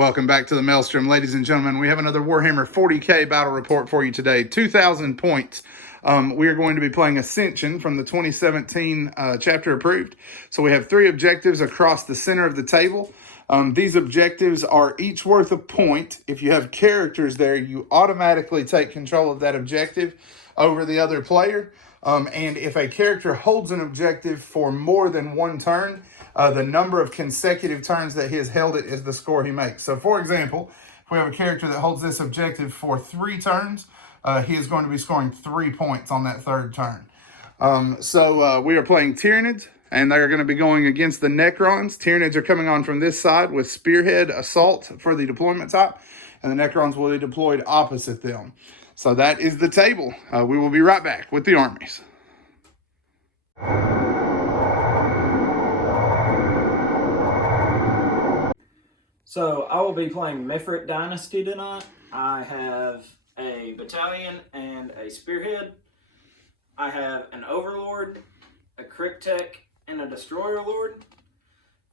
Welcome back to the Maelstrom, ladies and gentlemen. We have another Warhammer 40k battle report for you today. 2,000 points. We are going to be playing Ascension from the 2017 chapter approved. So we have 3 objectives across the center of the table. These objectives are each worth a point. If you have characters there, you automatically take control of that objective over the other player. And if a character holds an objective for more than one turn, the number of consecutive turns that he has held it is the score he makes. So, for example, if we have a character that holds this objective for 3 turns, he is going to be scoring 3 points on that 3rd turn. We are playing Tyranids, and they're going to be going against the Necrons. Tyranids are coming on from this side with Spearhead Assault for the deployment type, and the Necrons will be deployed opposite them. So that is the table. We will be right back with the armies. So I will be playing Dagon Dynasty tonight. I have a battalion and a spearhead. I have an overlord, a cryptek, and a destroyer lord.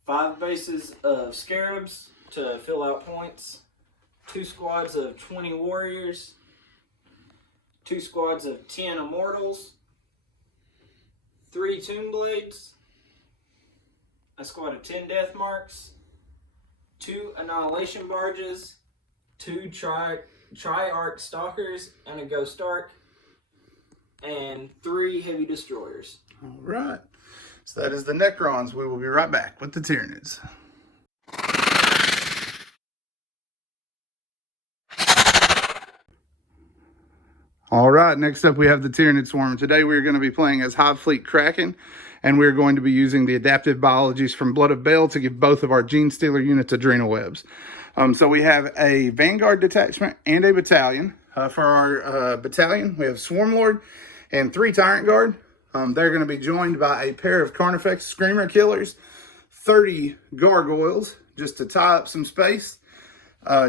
5 bases of scarabs to fill out points. 2 squads of 20 warriors. 2 squads of 10 immortals. 3 tomb blades. A squad of 10 death marks. 2 annihilation barges, 2 tri-arc stalkers and a ghost arc, and 3 heavy destroyers. All right. So that is the Necrons. We will be right back with the Tyranids. All right, next up we have the Tyranid Swarm. Today we are going to be playing as Hive Fleet Kraken, and we're going to be using the adaptive biologies from Blood of Bale to give both of our Gene Stealer units adrenal webs. So we have a Vanguard detachment and a battalion. For our battalion, we have Swarm Lord and 3 Tyrant Guard. They're going to be joined by a pair of Carnifex Screamer Killers, 30 Gargoyles, just to tie up some space,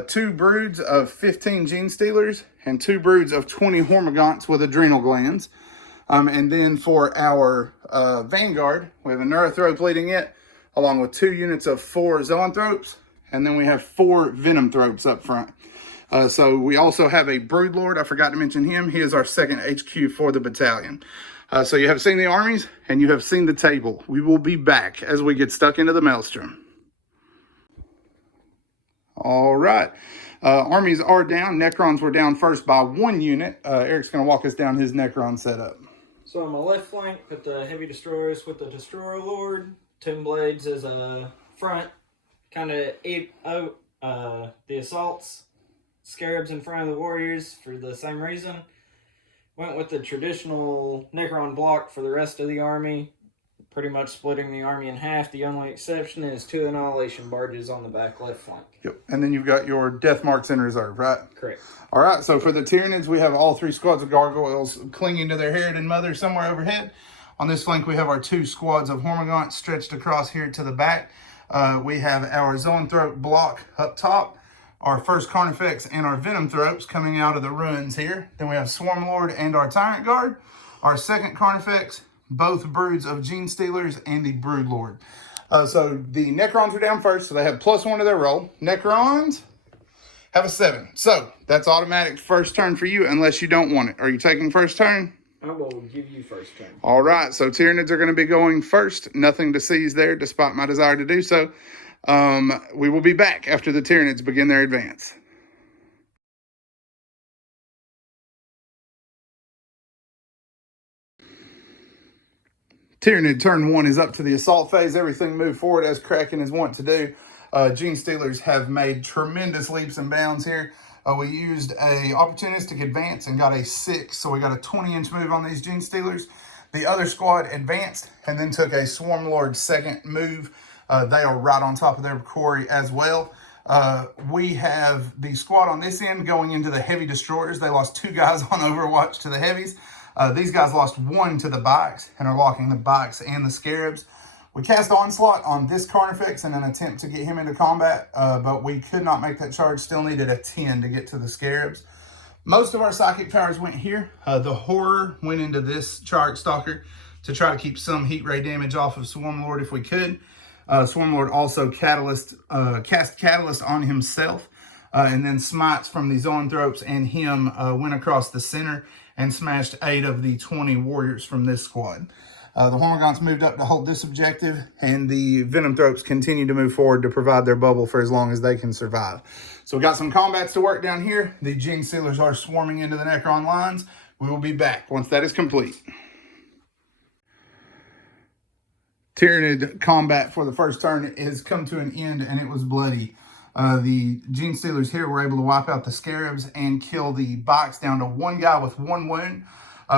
2 broods of 15 Gene Stealers, and 2 broods of 20 Hormagaunts with adrenal glands. And then for our Vanguard, we have a Neurothrope leading it, along with 2 units of 4 Zoanthropes, and then we have 4 Venomthropes up front. So we also have a Broodlord. I forgot to mention him. He is our 2nd HQ for the battalion. So you have seen the armies, and you have seen the table. We will be back as we get stuck into the Maelstrom. All right. Armies are down. Necrons were down first by 1 unit. Eric's going to walk us down his Necron setup. So on my left flank, put the heavy destroyers with the destroyer lord. Tomb blades as a front. Kind of the assaults. Scarabs in front of the warriors for the same reason. Went with the traditional Necron block for the rest of the army. Pretty much splitting the army in half. The only exception is 2 annihilation barges on the back left flank. Yep. And then you've got your death marks in reserve, right? Correct. All right. So for the Tyranids, we have all 3 squads of gargoyles clinging to their Harridan mother somewhere overhead. On this flank, we have our 2 squads of Hormagaunts stretched across here to the back. We have our Zoanthrope block up top, our 1st Carnifex and our Venomthropes coming out of the ruins here. Then we have Swarmlord and our Tyrant Guard, our 2nd Carnifex, both broods of Gene Stealers, and the Broodlord. So the Necrons are down first, so they have +1 to their roll. Necrons have a 7. So that's automatic first turn for you unless you don't want it. Are you taking first turn? I will give you first turn. All right, so Tyranids are going to be going first. Nothing to seize there, despite my desire to do so. We will be back after the Tyranids begin their advance. Tyranid turn 1 is up to the assault phase. Everything moved forward as Kraken is wont to do. Gene Stealers have made tremendous leaps and bounds here. We used a opportunistic advance and got a 6, so we got a 20-inch move on these Gene Stealers. The other squad advanced and then took a Swarmlord 2nd move. They are right on top of their quarry as well. We have the squad on this end going into the heavy destroyers. They lost 2 guys on Overwatch to the heavies. These guys lost 1 to the bikes and are locking the bikes and the scarabs. We cast Onslaught on this Carnifex in an attempt to get him into combat, but we could not make that charge. Still needed a 10 to get to the scarabs. Most of our psychic powers went here. The Horror went into this Chariot Stalker to try to keep some heat ray damage off of Swarmlord if we could. Swarmlord also cast Catalyst on himself, and then smites from the Zoanthropes and him went across the center and smashed 8 of the 20 warriors from this squad. The Hormagaunts moved up to hold this objective, and the Venomthropes continue to move forward to provide their bubble for as long as they can survive. So we got some combats to work down here. The Gene Stealers are swarming into the Necron lines. We will be back once that is complete. Tyranid combat for the first turn has come to an end, and it was bloody. The Gene Stealers here were able to wipe out the Scarabs and kill the Box down to 1 guy with 1 wound.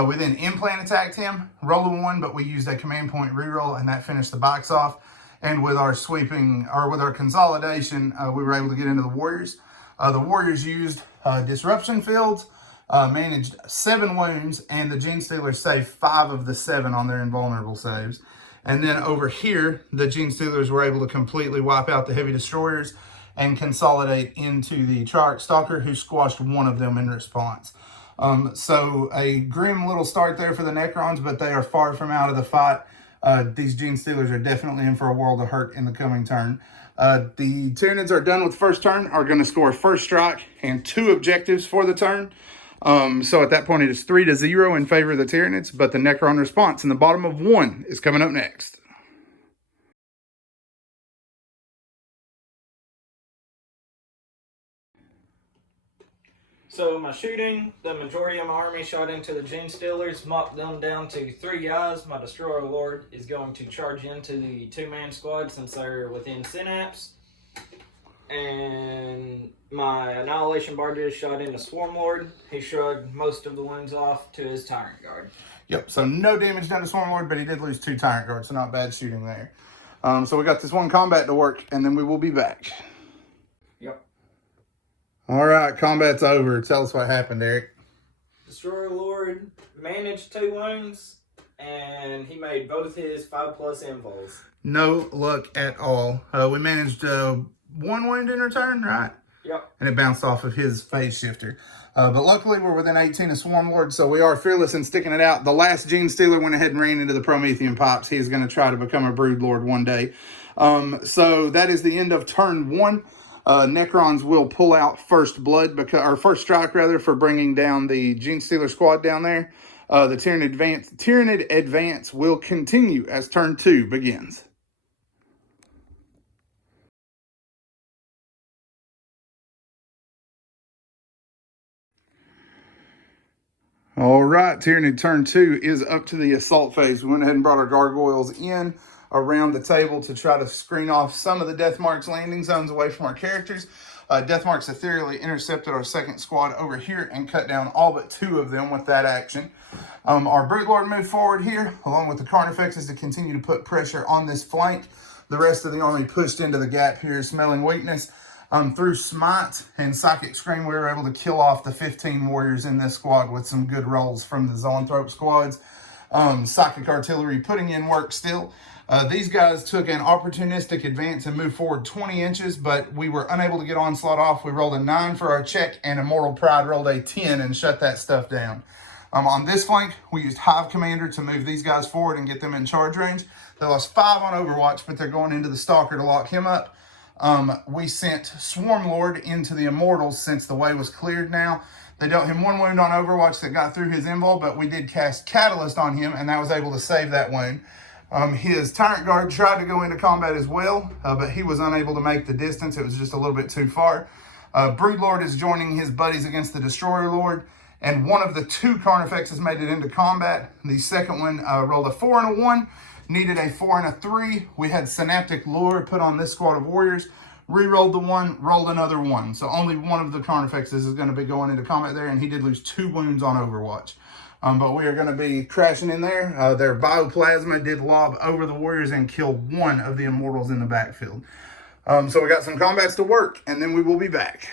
We then implant attacked him, rolling 1, but we used a command point reroll, and that finished the Box off. And with our with our consolidation, we were able to get into the Warriors. The Warriors used disruption fields, managed 7 wounds, and the Gene Stealers saved 5 of the 7 on their invulnerable saves. And then over here, the Gene Stealers were able to completely wipe out the Heavy Destroyers and consolidate into the Triarch Stalker, who squashed 1 of them in response. So a grim little start there for the Necrons, but they are far from out of the fight. These Gene Stealers are definitely in for a world of hurt in the coming turn. The Tyranids are done with first turn, are going to score first strike and 2 objectives for the turn. So at that point, it is 3-0 in favor of the Tyranids, but the Necron response in the bottom of 1 is coming up next. So my shooting, the majority of my army shot into the Gene Stealers, mopped them down to 3 guys. My Destroyer Lord is going to charge into the 2-man squad since they're within synapse. And my Annihilation Barges shot into Swarmlord. He shrugged most of the wounds off to his Tyrant Guard. Yep, so no damage done to Swarmlord, but he did lose 2 Tyrant Guards, so not bad shooting there. So we got this 1 combat to work, and then we will be back. Yep. All right, combat's over. Tell us what happened, Eric. Destroyer Lord managed 2 wounds, and he made both his 5+ invuls. No luck at all. We managed 1 wound in return, right? Yep. And it bounced off of his phase shifter. But luckily, we're within 18 of Swarmlord, so we are fearless in sticking it out. The last Gene Stealer went ahead and ran into the Promethean pipes. He is going to try to become a Broodlord one day. So that is the end of turn 1. Necrons will pull out first blood, or first strike rather, for bringing down the Gene Stealer squad down there. The Tyranid advance will continue as turn 2 begins. All right, Tyranid turn 2 is up to the assault phase. We went ahead and brought our gargoyles in around the table to try to screen off some of the Deathmark's landing zones away from our characters. Deathmark's ethereally intercepted our 2nd squad over here and cut down all but 2 of them with that action. Our Broodlord moved forward here, along with the Carnifexes, to continue to put pressure on this flank. The rest of the army pushed into the gap here, smelling weakness. Through Smite and Psychic Scream, we were able to kill off the 15 warriors in this squad with some good rolls from the Zoanthrope squads. Psychic Artillery putting in work still. These guys took an opportunistic advance and moved forward 20 inches, but we were unable to get onslaught off. We rolled a 9 for our check, and Immortal Pride rolled a 10 and shut that stuff down. On this flank, we used Hive Commander to move these guys forward and get them in charge range. They lost 5 on Overwatch, but they're going into the Stalker to lock him up. We sent Swarmlord into the Immortals since the way was cleared now. They dealt him 1 wound on Overwatch that got through his invul, but we did cast Catalyst on him, and that was able to save that wound. His Tyrant Guard tried to go into combat as well, but he was unable to make the distance. It was just a little bit too far. Broodlord is joining his buddies against the Destroyer Lord, and one of the 2 Carnifexes made it into combat. The second one rolled a 4 and a 1, needed a 4 and a 3. We had Synaptic Lure put on this squad of warriors, re-rolled the 1, rolled another 1. So only one of the Carnifexes is going to be going into combat there, and he did lose 2 wounds on Overwatch. But we are going to be crashing in there. Their Bioplasma did lob over the warriors and kill 1 of the Immortals in the backfield. So we got some combats to work, and then we will be back.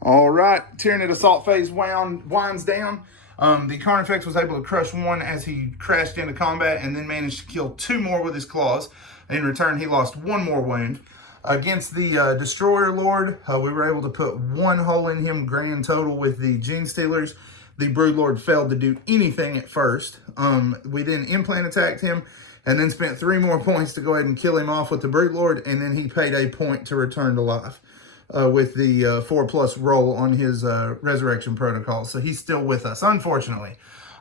All right, Tyranid assault phase winds down. The Carnifex was able to crush 1 as he crashed into combat, and then managed to kill 2 more with his claws. In return, he lost 1 more wound. Against the Destroyer Lord, we were able to put 1 hole in him grand total with the Gene Stealers. The Broodlord failed to do anything at first. We then implant attacked him and then spent 3 more points to go ahead and kill him off with the Broodlord, and then he paid a point to return to life with the 4+ roll on his resurrection protocol. So he's still with us, unfortunately.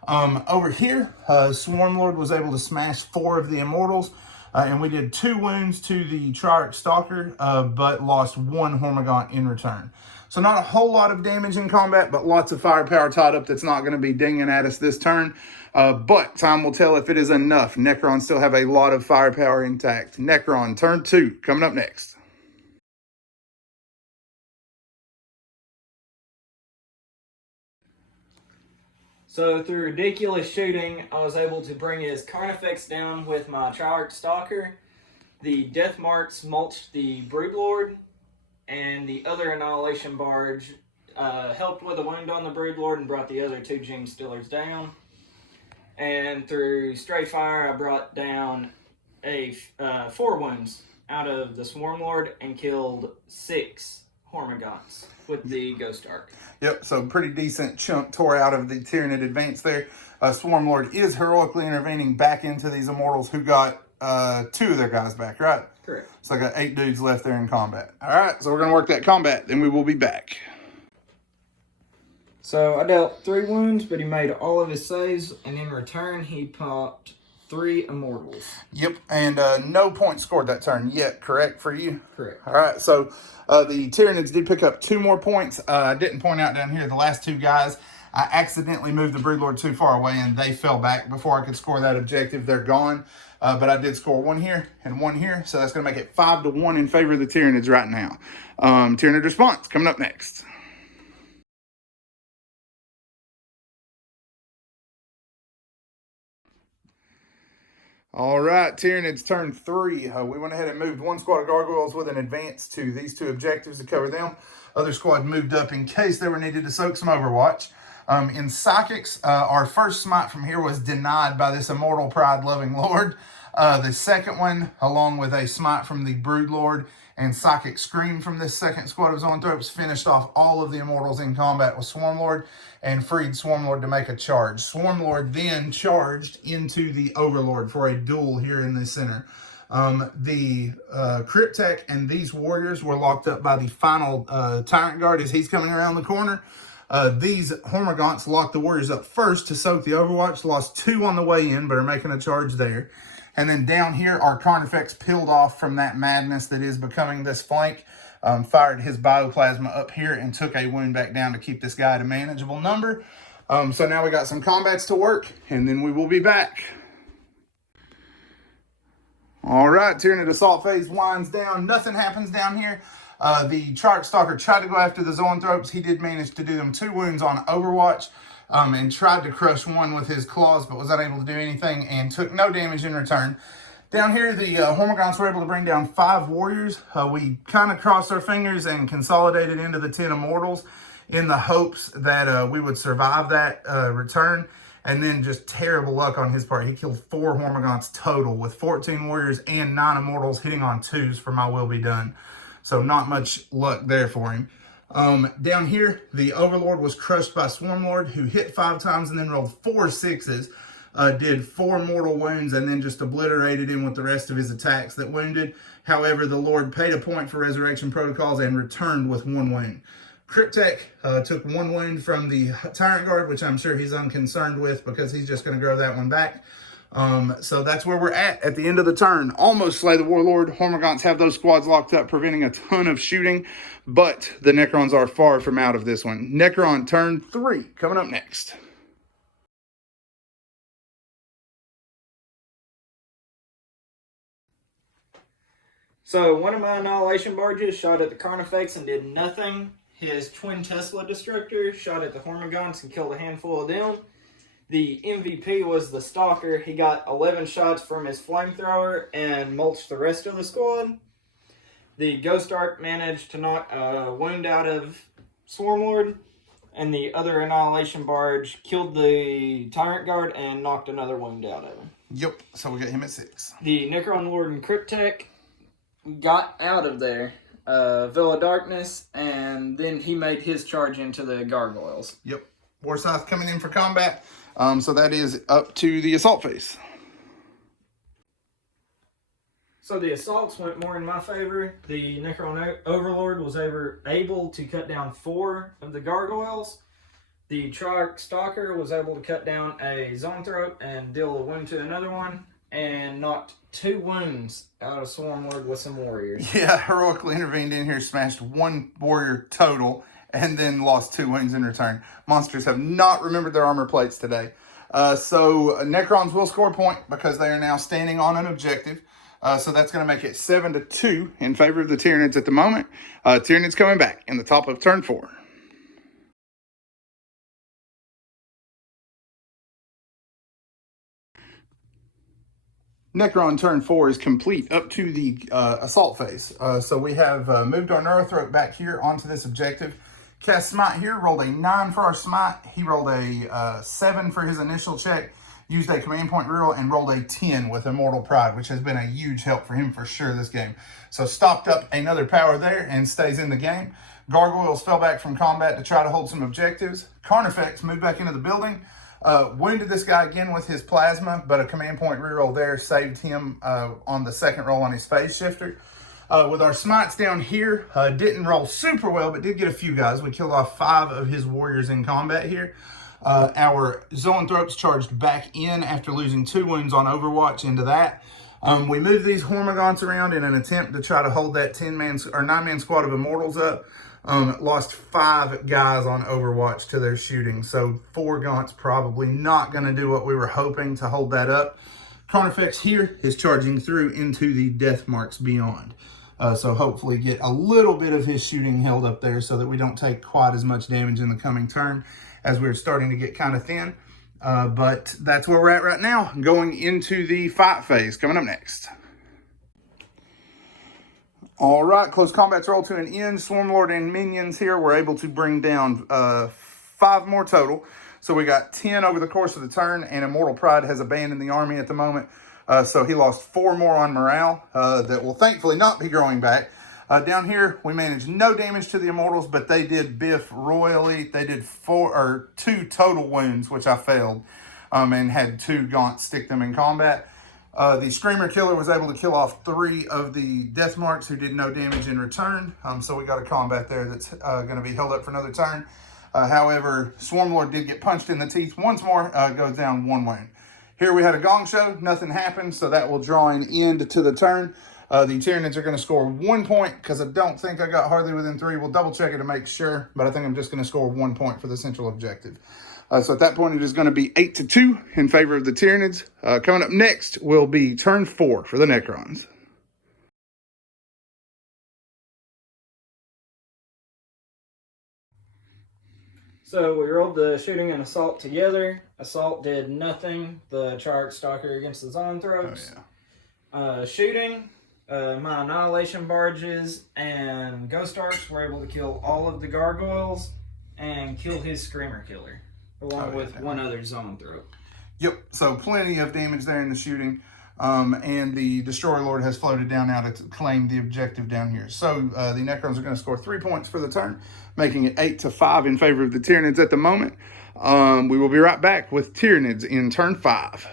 Over here, Swarmlord was able to smash 4 of the Immortals, and we did 2 wounds to the Triarch Stalker, but lost 1 Hormigaunt in return. So not a whole lot of damage in combat, but lots of firepower tied up that's not going to be dinging at us this turn. But time will tell if it is enough. Necrons still have a lot of firepower intact. Necron, turn 2, coming up next. So through ridiculous shooting, I was able to bring his Carnifex down with my Triarch Stalker. The Death Marks mulched the Broodlord, and the other Annihilation Barge helped with a wound on the Broodlord and brought the other 2 Gene Stealers down. And through stray fire, I brought down 4 wounds out of the Swarmlord and killed 6 Hormigaunts with the Ghost Arc. Yep, so pretty decent chunk tore out of the Tyranid advance there. Swarmlord is heroically intervening back into these Immortals who got 2 of their guys back, right? Correct. So I got 8 dudes left there in combat. All right, so we're going to work that combat, then we will be back. So I dealt 3 wounds, but he made all of his saves, and in return he popped 3 Immortals. Yep, and no points scored that turn yet, correct, for you? Correct. All right, so the Tyranids did pick up 2 more points. I didn't point out down here the last 2 guys. I accidentally moved the Broodlord too far away, and they fell back before I could score that objective. They're gone, but I did score 1 here and 1 here, so that's going to make it 5-1 in favor of the Tyranids right now. Tyranid response coming up next. All right, Tyranids turn 3. We went ahead and moved 1 squad of gargoyles with an advance to these 2 objectives to cover them. Other squad moved up in case they were needed to soak some Overwatch. In Psychics, our first smite from here was denied by this Immortal Pride-loving Lord. The second one, along with a smite from the Broodlord and Psychic Scream from this second squad of Zoanthropes, finished off all of the Immortals in combat with Swarmlord and freed Swarmlord to make a charge. Swarmlord then charged into the Overlord for a duel here in the center. The Cryptek and these warriors were locked up by the final Tyrant Guard as he's coming around the corner. These Hormigaunts locked the warriors up first to soak the Overwatch, lost 2 on the way in, but are making a charge there. And then down here, our Carnifex peeled off from that madness that is becoming this flank, fired his bioplasma up here and took a wound back down to keep this guy at a manageable number. So now we got some combats to work, and then we will be back. All right, Tyranid assault phase winds down. Nothing happens down here. The Triarch Stalker tried to go after the Zoanthropes. He did manage to do them 2 wounds on Overwatch. And tried to crush 1 with his claws, but was unable to do anything and took no damage in return. Down here, the Hormigaunts were able to bring down 5 warriors. We kind of crossed our fingers and consolidated into the 10 Immortals in the hopes that we would survive that return. And then just terrible luck on his part. He killed 4 Hormigaunts total with 14 warriors and 9 Immortals hitting on 2s for my will be done. So not much luck there for him. Down here, the Overlord was crushed by Swarmlord, who hit 5 times and then rolled 4 6s, did 4 mortal wounds, and then just obliterated him with the rest of his attacks that wounded. However, the Lord paid a point for resurrection protocols and returned with 1 wound. Cryptek took 1 wound from the Tyrant Guard, which I'm sure he's unconcerned with because he's just going to grow that one back. So that's where we're at the end of the turn. Almost slay the Warlord. Hormigaunts have those squads locked up, preventing a ton of shooting, but the Necrons are far from out of this one. Necron turn 3, coming up next. So one of my Annihilation Barges shot at the Carnifex and did nothing. His Twin Tesla Destructor shot at the Hormigaunts and killed a handful of them. The MVP was the Stalker. He got 11 shots from his flamethrower and mulched the rest of the squad. The Ghost Arc managed to knock a wound out of Swarmlord, and the other Annihilation Barge killed the Tyrant Guard and knocked another wound out of him. Yep, so we got him at 6. The Necron Lord and Cryptek got out of there, Veil of Darkness, and then he made his charge into the Gargoyles. Yep, Sothoth coming in for combat. So that is up to the assault phase. So the assaults went more in my favor. The Necron Overlord was able to cut down 4 of the gargoyles. The Trarch Stalker was able to cut down a Zoanthrope and deal a wound to another one, and knocked 2 wounds out of Swarmlord with some warriors. Yeah, heroically intervened in here, smashed 1 warrior total, and then lost 2 wounds in return. Monsters have not remembered their armor plates today. So Necrons will score a point because they are now standing on an objective. So that's going to make it 7-2 in favor of the Tyranids at the moment. Tyranids coming back in the top of turn 4. Necron turn 4 is complete up to the assault phase. So we have moved our Neurothrope back here onto this objective. Cast Smite here, rolled a 9 for our Smite. He rolled a 7 for his initial check, used a command point reroll, and rolled a 10 with Immortal Pride, which has been a huge help for him for sure this game. So stocked up another power there and stays in the game. Gargoyles fell back from combat to try to hold some objectives. Carnifex moved back into the building. Wounded this guy again with his plasma, but a command point reroll there saved him on the second roll on his phase shifter. With our smites down here, didn't roll super well, but did get a few guys. We killed off 5 of his warriors in combat here. Our Zoanthropes charged back in after losing 2 wounds on Overwatch into that. We moved these Hormagaunts around in an attempt to try to hold that 10-man or 9-man squad of Immortals up. Lost 5 guys on Overwatch to their shooting, so 4 Gaunts probably not going to do what we were hoping to hold that up. Carnifex here is charging through into the Death Marks beyond. So hopefully get a little bit of his shooting held up there so that we don't take quite as much damage in the coming turn as we're starting to get kind of thin. But that's where we're at right now, going into the fight phase coming up next. All right, close combat's rolled to an end. Swarmlord and minions here were able to bring down 5 more total. So we got 10 over the course of the turn, and Immortal Pride has abandoned the army at the moment. So he lost 4 more on morale that will thankfully not be growing back. Down here, we managed no damage to the Immortals, but they did biff royally. They did 2 total wounds, which I failed, and had 2 Gaunts stick them in combat. The Screamer Killer was able to kill off 3 of the Death Marks who did no damage in return. So we got a combat there that's going to be held up for another turn. However, Swarmlord did get punched in the teeth once more, goes down 1 wound. Here we had a gong show, nothing happened, so that will draw an end to the turn. The Tyranids are going to score 1 point because I don't think I got hardly within 3. We'll double check it to make sure, but I think I'm just going to score 1 point for the central objective. So at that point, it is going to be 8-2 in favor of the Tyranids. Coming up next will be turn 4 for the Necrons. So we rolled the shooting and assault together. Assault did nothing. The Trarch Stalker against the Zoanthropes. Oh, yeah. Shooting, my Annihilation Barges and Ghost Arcs were able to kill all of the Gargoyles and kill his Screamer Killer, along with 1 other Zoanthrope. Yep, so plenty of damage there in the shooting. And the Destroyer Lord has floated down now to claim the objective down here. So the Necrons are going to score 3 points for the turn, making it 8-5 in favor of the Tyranids at the moment. We will be right back with Tyranids in turn 5.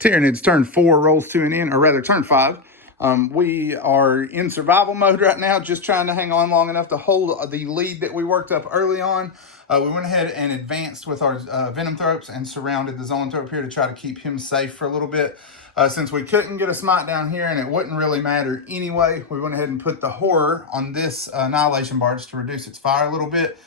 Tyranids turn 4 rolls to an end, or rather turn 5. We are in survival mode right now, just trying to hang on long enough to hold the lead that we worked up early on. We went ahead and advanced with our Venomthropes and surrounded the Zoanthrope here to try to keep him safe for a little bit. Since we couldn't get a smite down here and it wouldn't really matter anyway, we went ahead and put the Horror on this Annihilation Barge to reduce its fire a little bit.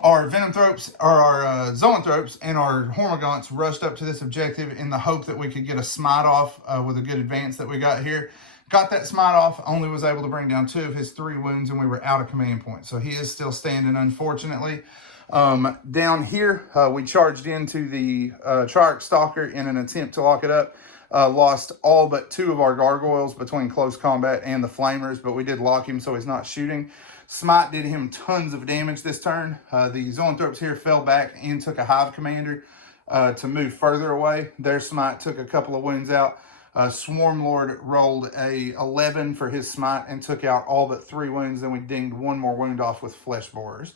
Our Venomthropes, or our Zoanthropes, and our Hormagaunts rushed up to this objective in the hope that we could get a smite off with a good advance that we got here. Got that smite off, only was able to bring down 2 of his 3 wounds, and we were out of command point. So he is still standing, unfortunately. Down here, we charged into the Trarch Stalker in an attempt to lock it up. Lost all but 2 of our Gargoyles between close combat and the Flamers, but we did lock him so he's not shooting. Smite did him tons of damage this turn. The Zoanthropes here fell back and took a Hive Commander to move further away. Their Smite took a couple of wounds out. Swarmlord rolled a 11 for his Smite and took out all but 3 wounds. Then we dinged 1 more wound off with Flesh Borers.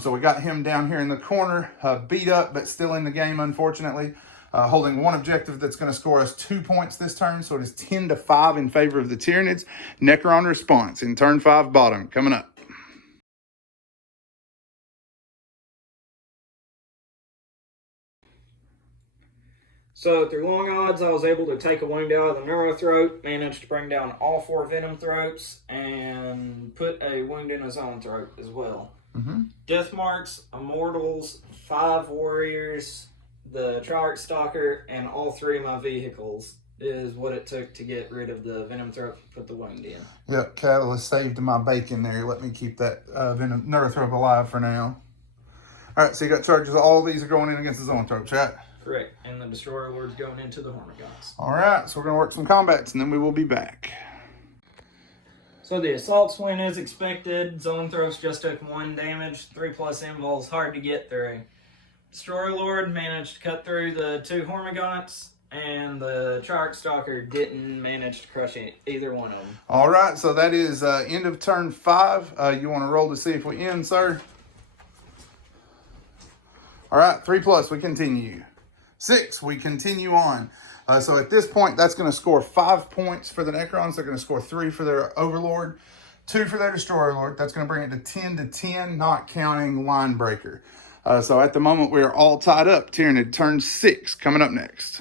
So we got him down here in the corner, beat up, but still in the game, unfortunately. Holding one objective that's going to score us 2 points this turn. So it is 10-5 in favor of the Tyranids. Necron response in turn 5 bottom coming up. So through long odds, I was able to take a wound out of the Neurothroat, managed to bring down all 4 Venom Throats, and put a wound in his own throat as well. Death Marks, Immortals, 5 Warriors, the Triarch Stalker, and all 3 of my vehicles is what it took to get rid of the Venom Throat and put the wound in. Yep, Catalyst saved my bacon there. Let me keep that Venom Neurothroat alive for now. All right, so you got charges. All these are going in against the Zoanthropes, right? Correct, and the Destroyer Lord's going into the Hormagaunts. All right, so we're going to work some combats, and then we will be back. So the assaults went as expected. Zoanthropes just took 1 damage, 3+ invols, hard to get through. Destroyer Lord managed to cut through the 2 Hormagaunts, and the Triarch Stalker didn't manage to crush either one of them. All right, so that is end of turn 5. You want to roll to see if we end, sir? All right, 3+, we continue. 6, we continue on. So at this point, that's going to score 5 points for the Necrons. They're going to score 3 for their Overlord, 2 for their Destroyer Lord. That's going to bring it to 10-10, not counting Line Breaker. So at the moment, we are all tied up. Tyranid turn 6 coming up next.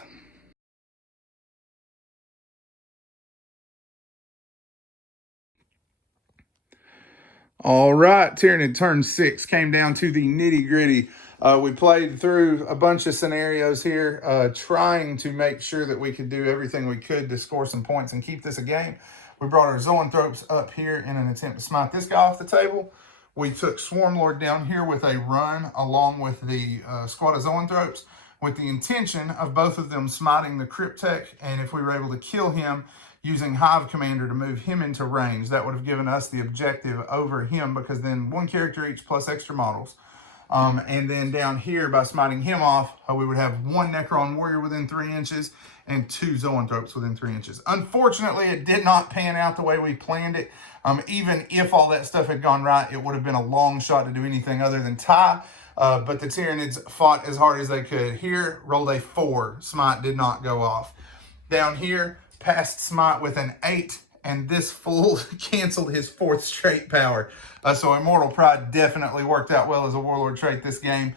All right, Tyranid turn 6 came down to the nitty-gritty. We played through a bunch of scenarios here, trying to make sure that we could do everything we could to score some points and keep this a game. We brought our Zoanthropes up here in an attempt to smite this guy off the table. We took Swarmlord down here with a run along with the squad of Zoanthropes with the intention of both of them smiting the Cryptek, and if we were able to kill him, using Hive Commander to move him into range. That would have given us the objective over him, because then 1 character each plus extra models. And then down here, by smiting him off, we would have 1 Necron Warrior within 3 inches and 2 Zoanthropes within 3 inches. Unfortunately, it did not pan out the way we planned it. Even if all that stuff had gone right, it would have been a long shot to do anything other than tie. But the Tyranids fought as hard as they could. Here, rolled a 4. Smite did not go off. Down here, passed Smite with an 8. And this fool canceled his 4th straight power. So Immortal Pride definitely worked out well as a Warlord trait this game.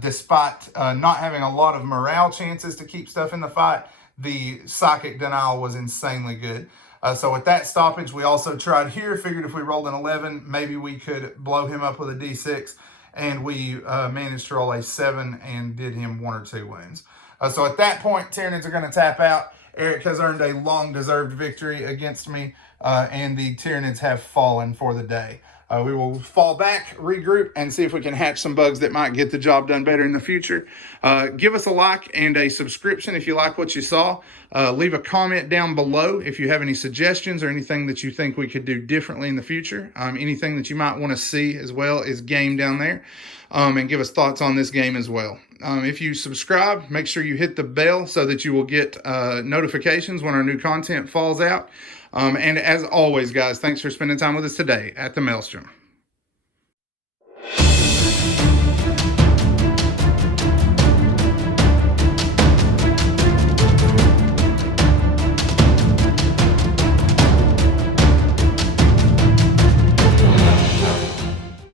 Despite not having a lot of morale chances to keep stuff in the fight, the Psychic Denial was insanely good. So with that stoppage, we also tried here, figured if we rolled an 11, maybe we could blow him up with a D6. And we managed to roll a 7 and did him 1 or 2 wounds. So at that point, Tyranids are going to tap out. Eric has earned a long-deserved victory against me, and the Tyranids have fallen for the day. We will fall back, regroup, and see if we can hatch some bugs that might get the job done better in the future. Give us a like and a subscription if you like what you saw. Leave a comment down below if you have any suggestions or anything that you think we could do differently in the future. Anything that you might want to see as well is game down there. And give us thoughts on this game as well. If you subscribe, make sure you hit the bell so that you will get notifications when our new content falls out. And as always, guys, thanks for spending time with us today at the Maelstrom.